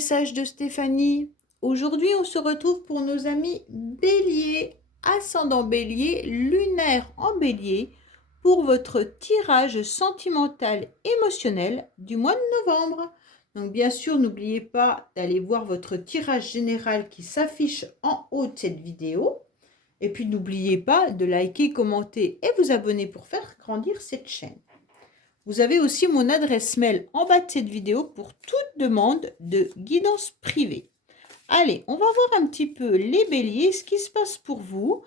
message de Stéphanie. Aujourd'hui, on se retrouve pour nos amis Bélier, ascendant Bélier, lunaire en Bélier, pour votre tirage sentimental émotionnel du mois de novembre. Donc bien sûr, n'oubliez pas d'aller voir votre tirage général qui s'affiche en haut de cette vidéo. Et puis n'oubliez pas de liker, commenter et vous abonner pour faire grandir cette chaîne. Vous avez aussi mon adresse mail en bas de cette vidéo pour toute demande de guidance privée. Allez, on va voir un petit peu les béliers, ce qui se passe pour vous.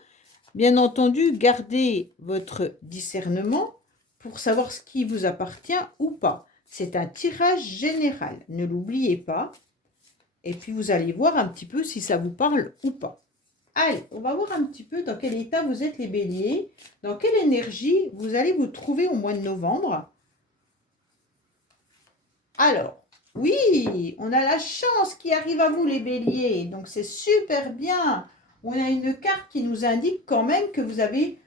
Bien entendu, gardez votre discernement pour savoir ce qui vous appartient ou pas. C'est un tirage général, ne l'oubliez pas. Et puis vous allez voir un petit peu si ça vous parle ou pas. Allez, on va voir un petit peu dans quel état vous êtes les béliers, dans quelle énergie vous allez vous trouver au mois de novembre. Alors, oui, on a la chance qui arrive à vous les béliers, donc c'est super bien. On a une carte qui nous indique quand même que vous avez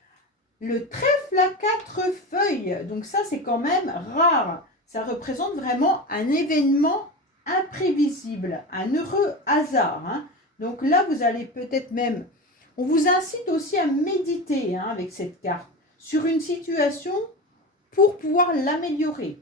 le trèfle à 4 feuilles, donc ça c'est quand même rare. Ça représente vraiment un événement imprévisible, un heureux hasard. Donc là, vous allez peut-être même... On vous incite aussi à méditer avec cette carte sur une situation pour pouvoir l'améliorer.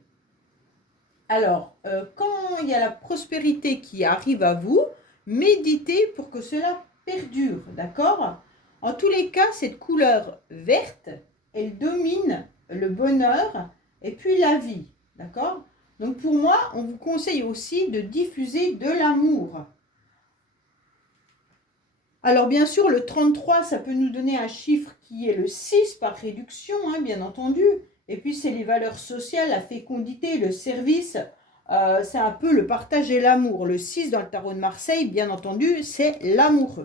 Alors, quand il y a la prospérité qui arrive à vous, méditez pour que cela perdure, d'accord? En tous les cas, cette couleur verte, elle domine le bonheur et puis la vie, d'accord? Donc pour moi, on vous conseille aussi de diffuser de l'amour. Alors bien sûr, le 33, ça peut nous donner un chiffre qui est le 6 par réduction, bien entendu. Et puis c'est les valeurs sociales, la fécondité, le service, c'est un peu le partage et l'amour. Le 6 dans le tarot de Marseille, bien entendu, c'est l'amoureux.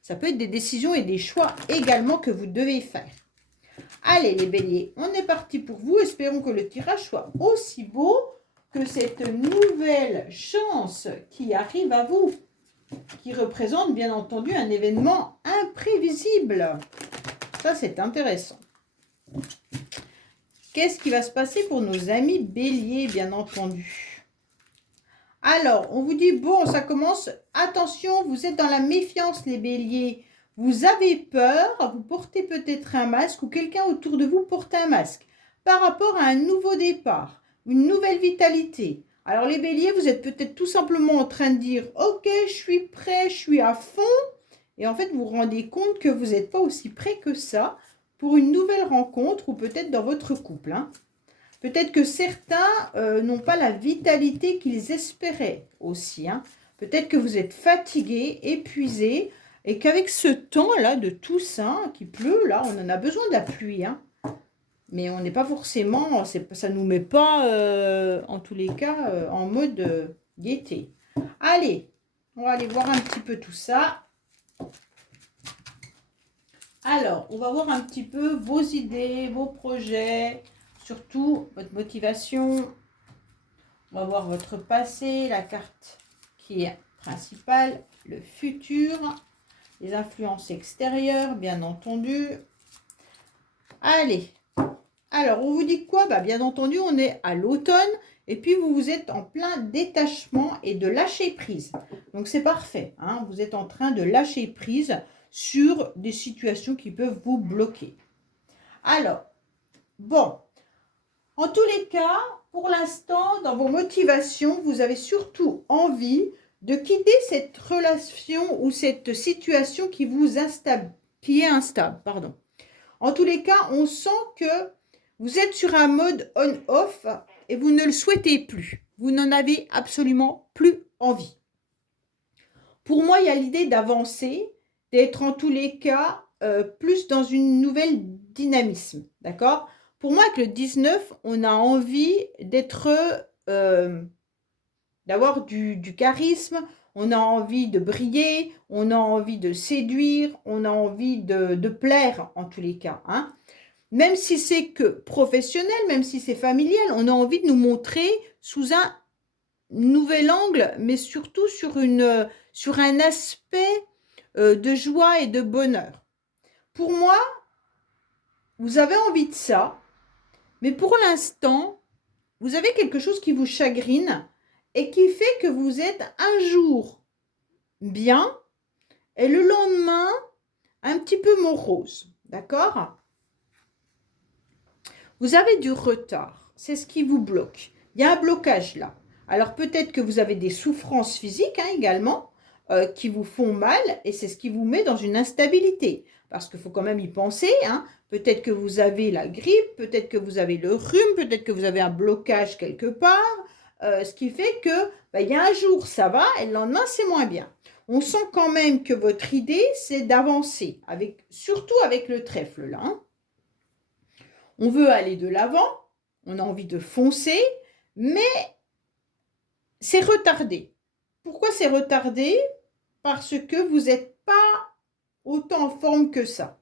Ça peut être des décisions et des choix également que vous devez faire. Allez les béliers, on est parti pour vous. Espérons que le tirage soit aussi beau que cette nouvelle chance qui arrive à vous, qui représente bien entendu un événement imprévisible. Ça, c'est intéressant. Qu'est-ce qui va se passer pour nos amis béliers, bien entendu? Alors, on vous dit, bon, ça commence, attention, vous êtes dans la méfiance, les béliers. Vous avez peur, vous portez peut-être un masque ou quelqu'un autour de vous porte un masque par rapport à un nouveau départ, une nouvelle vitalité. Alors les béliers, vous êtes peut-être tout simplement en train de dire « Ok, je suis prêt, je suis à fond ». Et en fait, vous vous rendez compte que vous n'êtes pas aussi prêt que ça pour une nouvelle rencontre ou peut-être dans votre couple. Peut-être que certains n'ont pas la vitalité qu'ils espéraient aussi. Peut-être que vous êtes fatigué, épuisé et qu'avec ce temps-là de Toussaint qui pleut, là, on en a besoin de la pluie. Mais on n'est pas forcément, ça ne nous met pas, en tous les cas, en mode gaieté. Allez, on va aller voir un petit peu tout ça. Alors, on va voir un petit peu vos idées, vos projets, surtout votre motivation. On va voir votre passé, la carte qui est principale, le futur, les influences extérieures, bien entendu. Allez. Alors, on vous dit quoi? Bien entendu, on est à l'automne et puis vous êtes en plein détachement et de lâcher prise. Donc, c'est parfait. Vous êtes en train de lâcher prise sur des situations qui peuvent vous bloquer. Alors, bon, en tous les cas, pour l'instant, dans vos motivations, vous avez surtout envie de quitter cette relation ou cette situation qui est instable. En tous les cas, on sent que vous êtes sur un mode on-off et vous ne le souhaitez plus. Vous n'en avez absolument plus envie. Pour moi, il y a l'idée d'avancer, d'être en tous les cas plus dans une nouvelle dynamisme. D'accord? Pour moi, avec le 19, on a envie d'avoir du charisme, on a envie de briller, on a envie de séduire, on a envie de plaire en tous les cas. Même si c'est que professionnel, même si c'est familial, on a envie de nous montrer sous un nouvel angle, mais surtout sur un aspect de joie et de bonheur. Pour moi, vous avez envie de ça, mais pour l'instant, vous avez quelque chose qui vous chagrine et qui fait que vous êtes un jour bien et le lendemain un petit peu morose. D'accord? Vous avez du retard. C'est ce qui vous bloque. Il y a un blocage là. Alors peut-être que vous avez des souffrances physiques également qui vous font mal et c'est ce qui vous met dans une instabilité. Parce qu'il faut quand même y penser. Peut-être que vous avez la grippe, peut-être que vous avez le rhume, peut-être que vous avez un blocage quelque part. Ce qui fait que il y a un jour ça va et le lendemain c'est moins bien. On sent quand même que votre idée c'est d'avancer, surtout avec le trèfle là. On veut aller de l'avant, on a envie de foncer, mais c'est retardé. Pourquoi c'est retardé? Parce que vous n'êtes pas autant en forme que ça.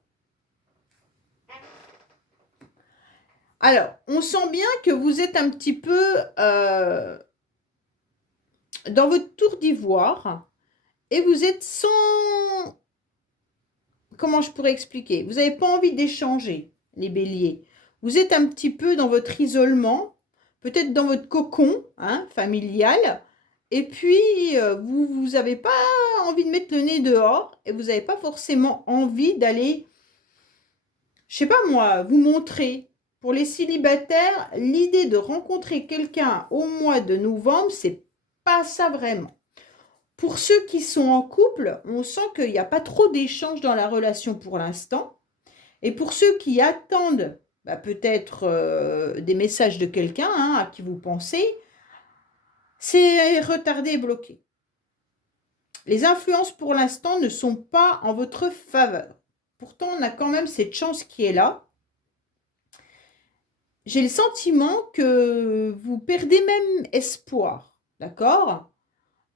Alors, on sent bien que vous êtes un petit peu dans votre tour d'ivoire et vous êtes sans... Comment je pourrais expliquer? Vous n'avez pas envie d'échanger, les béliers. Vous êtes un petit peu dans votre isolement, peut-être dans votre cocon familial, et puis vous n'avez pas envie de mettre le nez dehors, et vous n'avez pas forcément envie d'aller, je sais pas moi, vous montrer. Pour les célibataires, l'idée de rencontrer quelqu'un au mois de novembre, c'est pas ça vraiment. Pour ceux qui sont en couple, on sent qu'il n'y a pas trop d'échanges dans la relation pour l'instant. Et pour ceux qui attendent peut-être des messages de quelqu'un à qui vous pensez, c'est retardé et bloqué. Les influences pour l'instant ne sont pas en votre faveur. Pourtant, on a quand même cette chance qui est là. J'ai le sentiment que vous perdez même espoir, d'accord?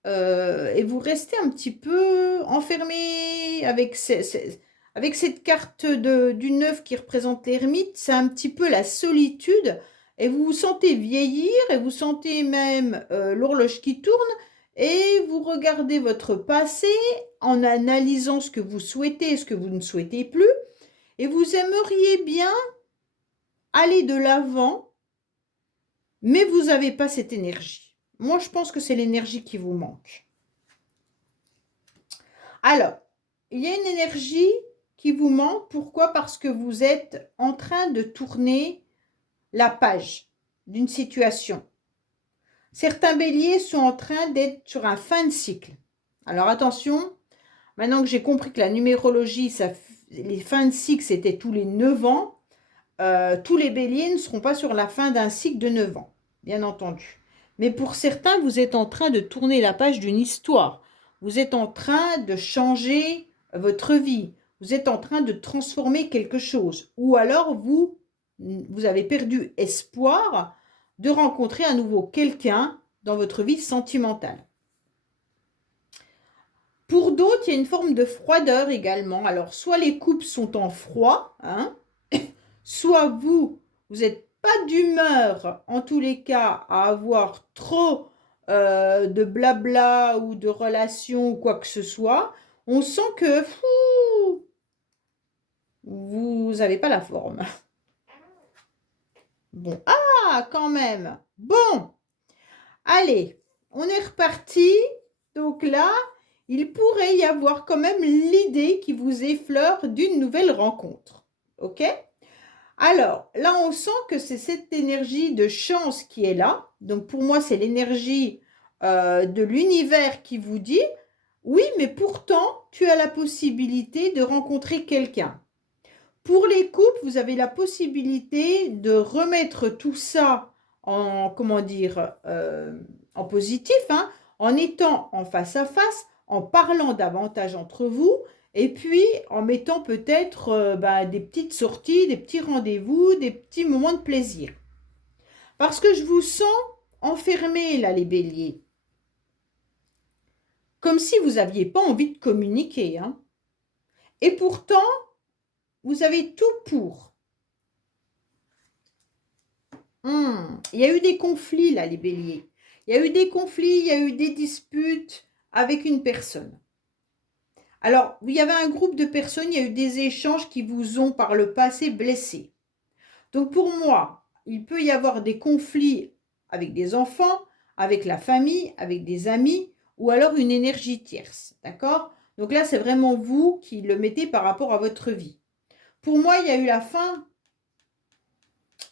Et vous restez un petit peu enfermé avec cette carte du 9 qui représente l'ermite. C'est un petit peu la solitude et vous vous sentez vieillir et vous sentez même l'horloge qui tourne et vous regardez votre passé en analysant ce que vous souhaitez et ce que vous ne souhaitez plus et vous aimeriez bien aller de l'avant, mais vous n'avez pas cette énergie. Moi, je pense que c'est l'énergie qui vous manque. Alors, il y a une énergie qui vous manque. Pourquoi? Parce que vous êtes en train de tourner la page d'une situation. Certains béliers sont en train d'être sur un fin de cycle. Alors attention, maintenant que j'ai compris que la numérologie, les fins de cycle, c'était tous les 9 ans, tous les béliers ne seront pas sur la fin d'un cycle de 9 ans, bien entendu. Mais pour certains, vous êtes en train de tourner la page d'une histoire. Vous êtes en train de changer votre vie. Vous êtes en train de transformer quelque chose. Ou alors, vous avez perdu espoir de rencontrer à nouveau quelqu'un dans votre vie sentimentale. Pour d'autres, il y a une forme de froideur également. Alors, soit les couples sont en froid, soit vous n'êtes pas d'humeur, en tous les cas, à avoir trop de blabla ou de relations ou quoi que ce soit. On sent que vous n'avez pas la forme. Bon, quand même. Bon, allez, on est reparti. Donc là, il pourrait y avoir quand même l'idée qui vous effleure d'une nouvelle rencontre. Ok? Alors, là, on sent que c'est cette énergie de chance qui est là. Donc, pour moi, c'est l'énergie de l'univers qui vous dit, oui, mais pourtant, tu as la possibilité de rencontrer quelqu'un. Pour les couples, vous avez la possibilité de remettre tout ça en, en positif, en étant en face à face, en parlant davantage entre vous, et puis en mettant peut-être des petites sorties, des petits rendez-vous, des petits moments de plaisir. Parce que je vous sens enfermés là, les béliers. Comme si vous n'aviez pas envie de communiquer. Et pourtant, vous avez tout pour. Il y a eu des conflits là, les béliers. Il y a eu des conflits, il y a eu des disputes avec une personne. Alors, il y avait un groupe de personnes, il y a eu des échanges qui vous ont par le passé blessé. Donc pour moi, il peut y avoir des conflits avec des enfants, avec la famille, avec des amis, ou alors une énergie tierce, d'accord? Donc là, c'est vraiment vous qui le mettez par rapport à votre vie. Pour moi, il y a eu la fin.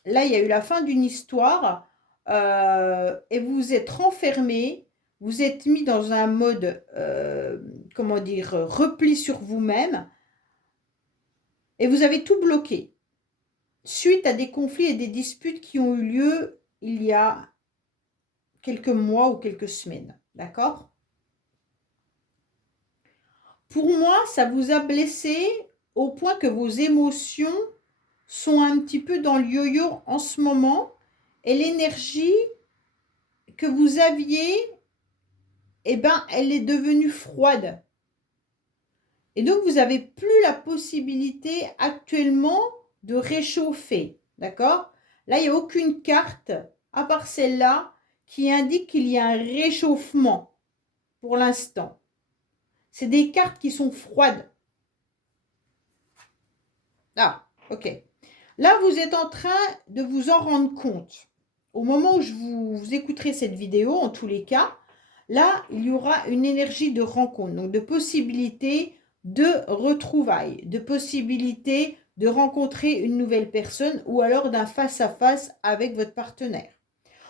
Là, il y a eu la fin d'une histoire et vous vous êtes renfermé, vous êtes mis dans un mode, comment dire, repli sur vous-même et vous avez tout bloqué suite à des conflits et des disputes qui ont eu lieu il y a quelques mois ou quelques semaines, d'accord? Pour moi, ça vous a blessé au point que vos émotions sont un petit peu dans le yo-yo en ce moment et l'énergie que vous aviez, eh ben, elle est devenue froide. Et donc, vous n'avez plus la possibilité actuellement de réchauffer, d'accord? Là, il n'y a aucune carte, à part celle-là, qui indique qu'il y a un réchauffement pour l'instant. C'est des cartes qui sont froides. Ah, ok. Là, vous êtes en train de vous en rendre compte. Au moment où vous écouterez cette vidéo, en tous les cas, là, il y aura une énergie de rencontre, donc de possibilité de retrouvailles, de possibilité de rencontrer une nouvelle personne ou alors d'un face-à-face avec votre partenaire.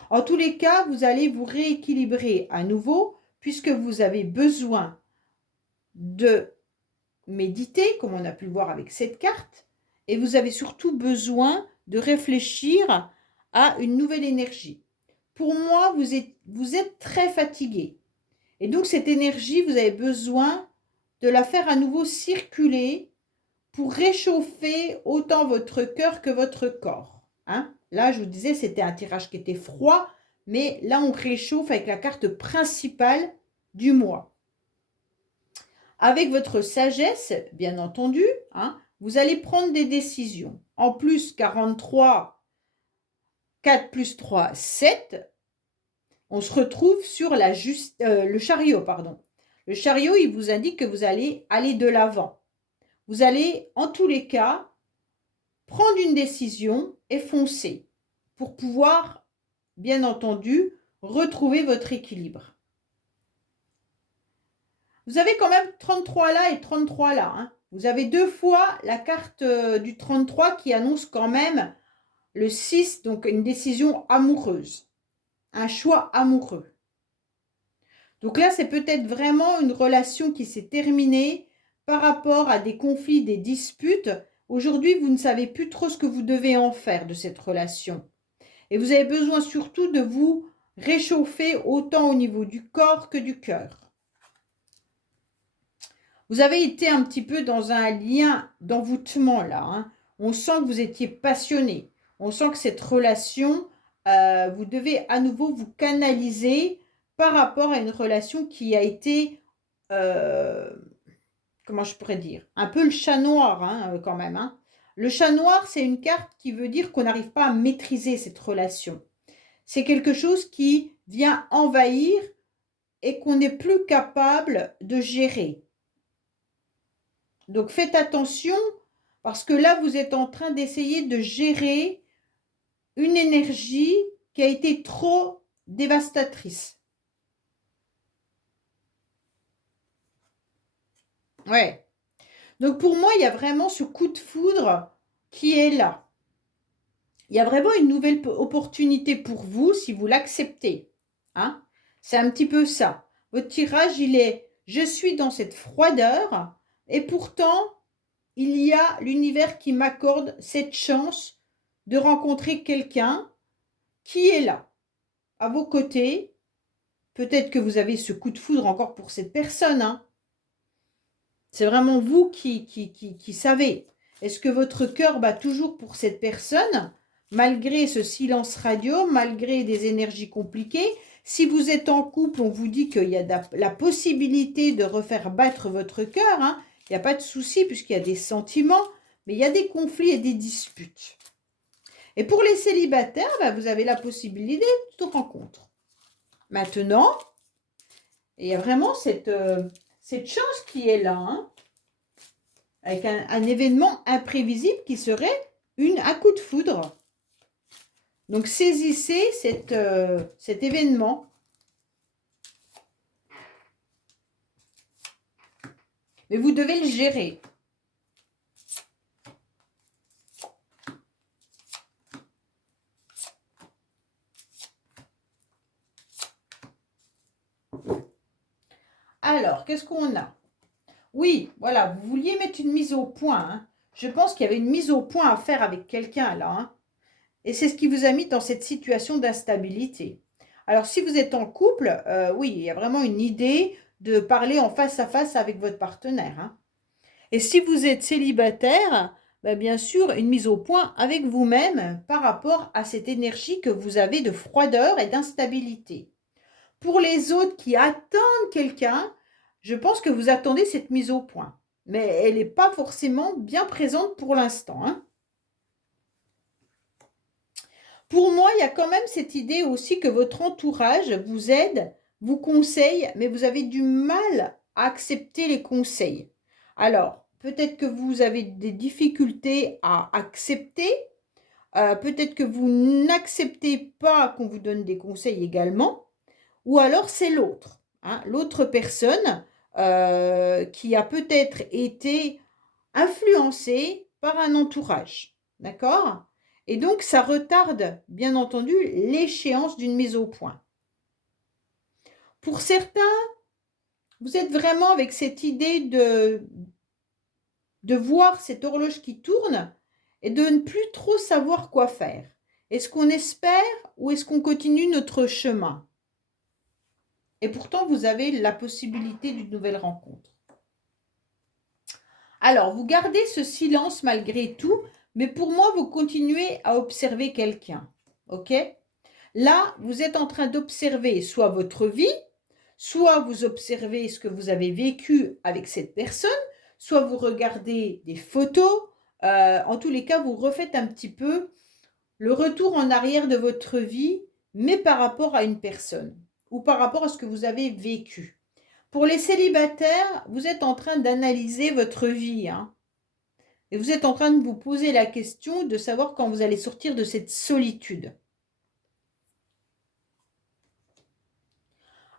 En tous les cas, vous allez vous rééquilibrer à nouveau puisque vous avez besoin de méditer, comme on a pu le voir avec cette carte, et vous avez surtout besoin de réfléchir à une nouvelle énergie. Pour moi, vous êtes très fatigué. Et donc, cette énergie, vous avez besoin de la faire à nouveau circuler pour réchauffer autant votre cœur que votre corps. Hein? Là, je vous disais, c'était un tirage qui était froid, mais là, on réchauffe avec la carte principale du mois. Avec votre sagesse, bien entendu, hein, vous allez prendre des décisions. En plus, 43, 4 plus 3, 7. On se retrouve sur le chariot, pardon. Le chariot, il vous indique que vous allez aller de l'avant. Vous allez, en tous les cas, prendre une décision et foncer pour pouvoir, bien entendu, retrouver votre équilibre. Vous avez quand même 33 là et 33 là. Hein. Vous avez deux fois la carte du 33 qui annonce quand même le 6, donc une décision amoureuse. Un choix amoureux. Donc là, c'est peut-être vraiment une relation qui s'est terminée par rapport à des conflits, des disputes. Aujourd'hui, vous ne savez plus trop ce que vous devez en faire de cette relation. Et vous avez besoin surtout de vous réchauffer autant au niveau du corps que du cœur. Vous avez été un petit peu dans un lien d'envoûtement là. Hein. On sent que vous étiez passionné. On sent que cette relation, vous devez à nouveau vous canaliser par rapport à une relation qui a été, comment je pourrais dire, un peu le chat noir hein, quand même. Hein. Le chat noir, c'est une carte qui veut dire qu'on n'arrive pas à maîtriser cette relation. C'est quelque chose qui vient envahir et qu'on n'est plus capable de gérer. Donc, faites attention parce que là, vous êtes en train d'essayer de gérer une énergie qui a été trop dévastatrice. Ouais. Donc, pour moi, il y a vraiment ce coup de foudre qui est là. Il y a vraiment une nouvelle opportunité pour vous si vous l'acceptez. Hein? C'est un petit peu ça. Votre tirage, il est « Je suis dans cette froideur et pourtant... » il y a l'univers qui m'accorde cette chance de rencontrer quelqu'un qui est là, à vos côtés. Peut-être que vous avez ce coup de foudre encore pour cette personne. Hein. C'est vraiment vous qui savez. Est-ce que votre cœur bat toujours pour cette personne, malgré ce silence radio, malgré des énergies compliquées? Si vous êtes en couple, on vous dit qu'il y a la possibilité de refaire battre votre cœur, hein. Il n'y a pas de souci puisqu'il y a des sentiments, mais il y a des conflits et des disputes. Et pour les célibataires, vous avez la possibilité de rencontre. Maintenant, il y a vraiment cette chance qui est là, hein, avec un événement imprévisible qui serait un coup de foudre. Donc, saisissez cet événement Mais vous devez le gérer. Alors, qu'est-ce qu'on a? Oui, voilà, vous vouliez mettre une mise au point. Hein. Je pense qu'il y avait une mise au point à faire avec quelqu'un là. Hein. Et c'est ce qui vous a mis dans cette situation d'instabilité. Alors, si vous êtes en couple, oui, il y a vraiment une idée de parler en face à face avec votre partenaire. Hein. Et si vous êtes célibataire, ben bien sûr, une mise au point avec vous-même par rapport à cette énergie que vous avez de froideur et d'instabilité. Pour les autres qui attendent quelqu'un, je pense que vous attendez cette mise au point. Mais elle n'est pas forcément bien présente pour l'instant. Hein. Pour moi, il y a quand même cette idée aussi que votre entourage vous aide, vous conseille, mais vous avez du mal à accepter les conseils. Alors, peut-être que vous avez des difficultés à accepter, peut-être que vous n'acceptez pas qu'on vous donne des conseils également, ou alors c'est l'autre, hein, l'autre personne qui a peut-être été influencée par un entourage, d'accord? Et donc, ça retarde, bien entendu, l'échéance d'une mise au point. Pour certains, vous êtes vraiment avec cette idée de voir cette horloge qui tourne et de ne plus trop savoir quoi faire. Est-ce qu'on espère ou est-ce qu'on continue notre chemin? Et pourtant, vous avez la possibilité d'une nouvelle rencontre. Alors, vous gardez ce silence malgré tout, mais pour moi, vous continuez à observer quelqu'un. OK? Là, vous êtes en train d'observer soit votre vie, soit vous observez ce que vous avez vécu avec cette personne, soit vous regardez des photos. En tous les cas, vous refaites un petit peu le retour en arrière de votre vie, mais par rapport à une personne ou par rapport à ce que vous avez vécu. Pour les célibataires, vous êtes en train d'analyser votre vie. Hein, et vous êtes en train de vous poser la question de savoir quand vous allez sortir de cette solitude.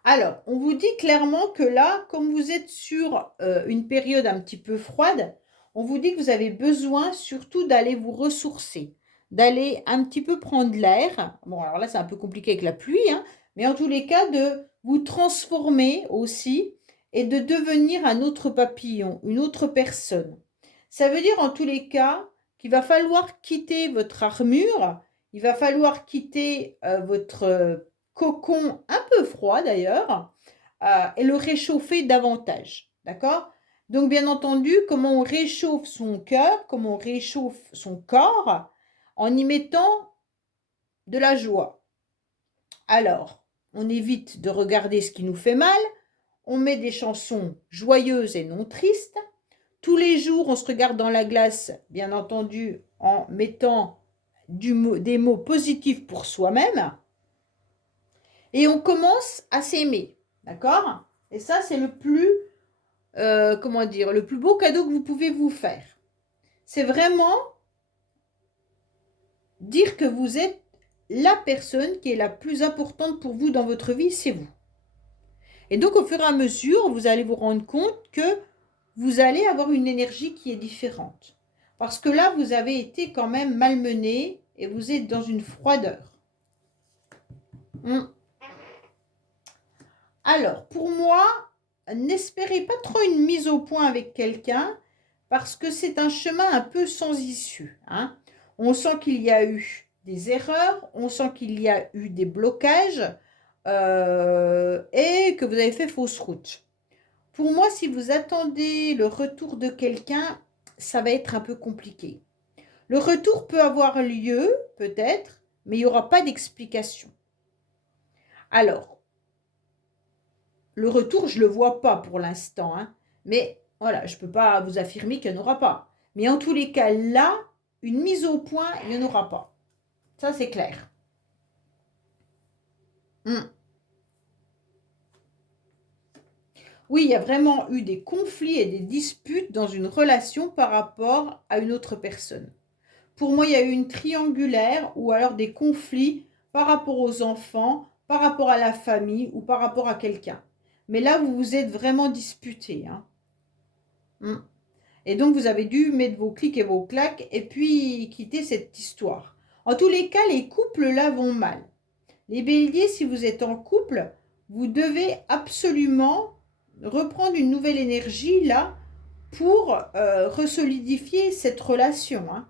Alors, on vous dit clairement que là, comme vous êtes sur une période un petit peu froide, on vous dit que vous avez besoin surtout d'aller vous ressourcer, d'aller un petit peu prendre l'air. Bon, alors là, c'est un peu compliqué avec la pluie, hein, mais en tous les cas, de vous transformer aussi et de devenir un autre papillon, une autre personne. Ça veut dire en tous les cas qu'il va falloir quitter votre armure, il va falloir quitter votre cocon un peu froid d'ailleurs, et le réchauffer davantage. D'accord? Donc, bien entendu, comment on réchauffe son cœur, comment on réchauffe son corps en y mettant de la joie. Alors, on évite de regarder ce qui nous fait mal, on met des chansons joyeuses et non tristes. Tous les jours, on se regarde dans la glace, bien entendu, en mettant des mots positifs pour soi-même. Et on commence à s'aimer, d'accord? Et ça, c'est le plus, le plus beau cadeau que vous pouvez vous faire. C'est vraiment dire que vous êtes la personne qui est la plus importante pour vous dans votre vie, c'est vous. Et donc, au fur et à mesure, vous allez vous rendre compte que vous allez avoir une énergie qui est différente. Parce que là, vous avez été quand même malmené et vous êtes dans une froideur. Alors, pour moi, n'espérez pas trop une mise au point avec quelqu'un parce que c'est un chemin un peu sans issue. Hein. On sent qu'il y a eu des erreurs, on sent qu'il y a eu des blocages et que vous avez fait fausse route. Pour moi, si vous attendez le retour de quelqu'un, ça va être un peu compliqué. Le retour peut avoir lieu, peut-être, mais il n'y aura pas d'explication. Alors, le retour, je ne le vois pas pour l'instant, hein, mais voilà, je ne peux pas vous affirmer qu'il n'y en aura pas. Mais en tous les cas, là, une mise au point, il n'y en aura pas. Ça, c'est clair. Oui, il y a vraiment eu des conflits et des disputes dans une relation par rapport à une autre personne. Pour moi, il y a eu une triangulaire ou alors des conflits par rapport aux enfants, par rapport à la famille ou par rapport à quelqu'un. Mais là, vous vous êtes vraiment disputés. Hein. Mm. Et donc, vous avez dû mettre vos clics et vos claques et puis quitter cette histoire. En tous les cas, les couples là vont mal. Les béliers, si vous êtes en couple, vous devez absolument reprendre une nouvelle énergie là pour resolidifier cette relation. Hein.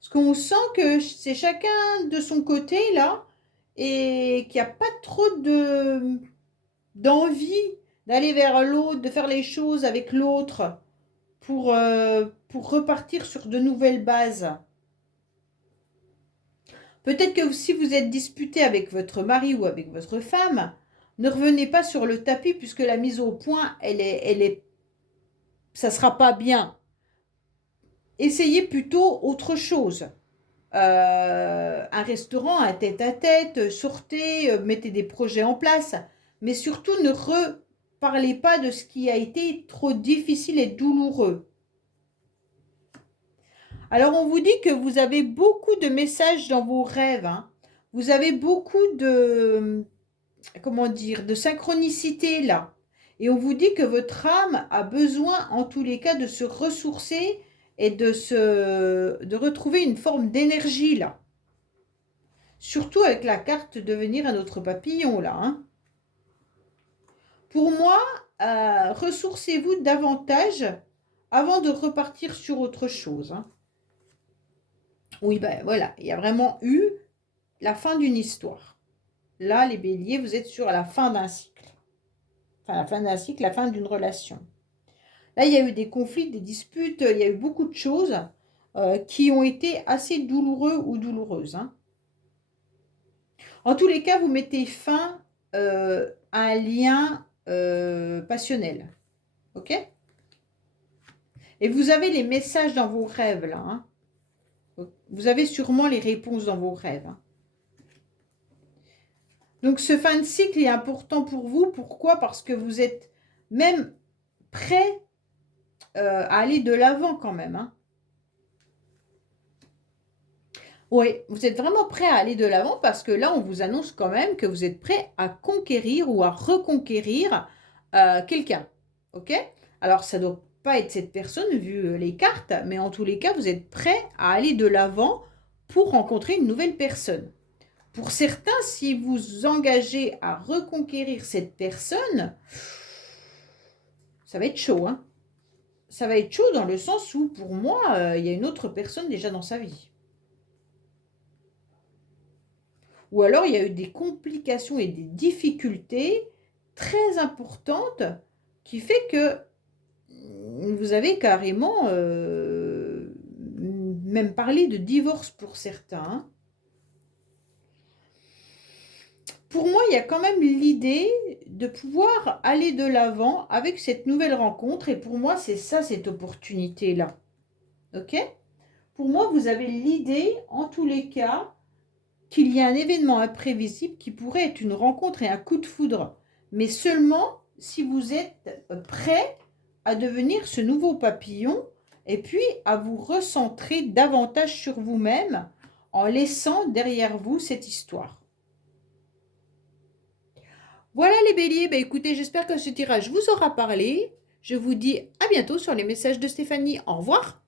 Parce qu'on sent que c'est chacun de son côté là et qu'il n'y a pas trop d'envie d'aller vers l'autre, de faire les choses avec l'autre pour repartir sur de nouvelles bases. Peut-être que si vous êtes disputé avec votre mari ou avec votre femme, ne revenez pas sur le tapis puisque la mise au point, ça sera pas bien. Essayez plutôt autre chose. Un restaurant, un tête-à-tête, sortez, mettez des projets en place. Mais surtout, ne reparlez pas de ce qui a été trop difficile et douloureux. Alors, on vous dit que vous avez beaucoup de messages dans vos rêves. Hein. Vous avez beaucoup comment dire, de synchronicité là. Et on vous dit que votre âme a besoin, en tous les cas, de se ressourcer et de retrouver une forme d'énergie là. Surtout avec la carte devenir un autre papillon là. Hein. Pour moi, ressourcez-vous davantage avant de repartir sur autre chose. Hein. Oui, ben voilà, il y a vraiment eu la fin d'une histoire. Là, les béliers, vous êtes sur la fin d'un cycle. Enfin, la fin d'un cycle, la fin d'une relation. Là, il y a eu des conflits, des disputes, il y a eu beaucoup de choses qui ont été assez douloureux ou douloureuses. Hein. En tous les cas, vous mettez fin à un lien passionnel. Ok? Et vous avez les messages dans vos rêves, là. Hein. Vous avez sûrement les réponses dans vos rêves. Hein. Donc, ce fin de cycle est important pour vous. Pourquoi? Parce que vous êtes même prêt à aller de l'avant quand même. Hein. Oui, vous êtes vraiment prêt à aller de l'avant parce que là, on vous annonce quand même que vous êtes prêt à conquérir ou à reconquérir quelqu'un. Ok? Alors, ça ne doit pas être cette personne vu les cartes, mais en tous les cas, vous êtes prêt à aller de l'avant pour rencontrer une nouvelle personne. Pour certains, si vous engagez à reconquérir cette personne, ça va être chaud. Hein. Ça va être chaud dans le sens où, pour moi, il y a une autre personne déjà dans sa vie. Ou alors, il y a eu des complications et des difficultés très importantes qui fait que vous avez carrément même parlé de divorce pour certains. Pour moi, il y a quand même l'idée de pouvoir aller de l'avant avec cette nouvelle rencontre. Et pour moi, c'est ça, cette opportunité-là. Ok? Pour moi, vous avez l'idée, en tous les cas, qu'il y a un événement imprévisible qui pourrait être une rencontre et un coup de foudre. Mais seulement si vous êtes prêt à devenir ce nouveau papillon et puis à vous recentrer davantage sur vous-même en laissant derrière vous cette histoire. Voilà les béliers, écoutez, j'espère que ce tirage vous aura parlé. Je vous dis à bientôt sur les messages de Stéphanie. Au revoir.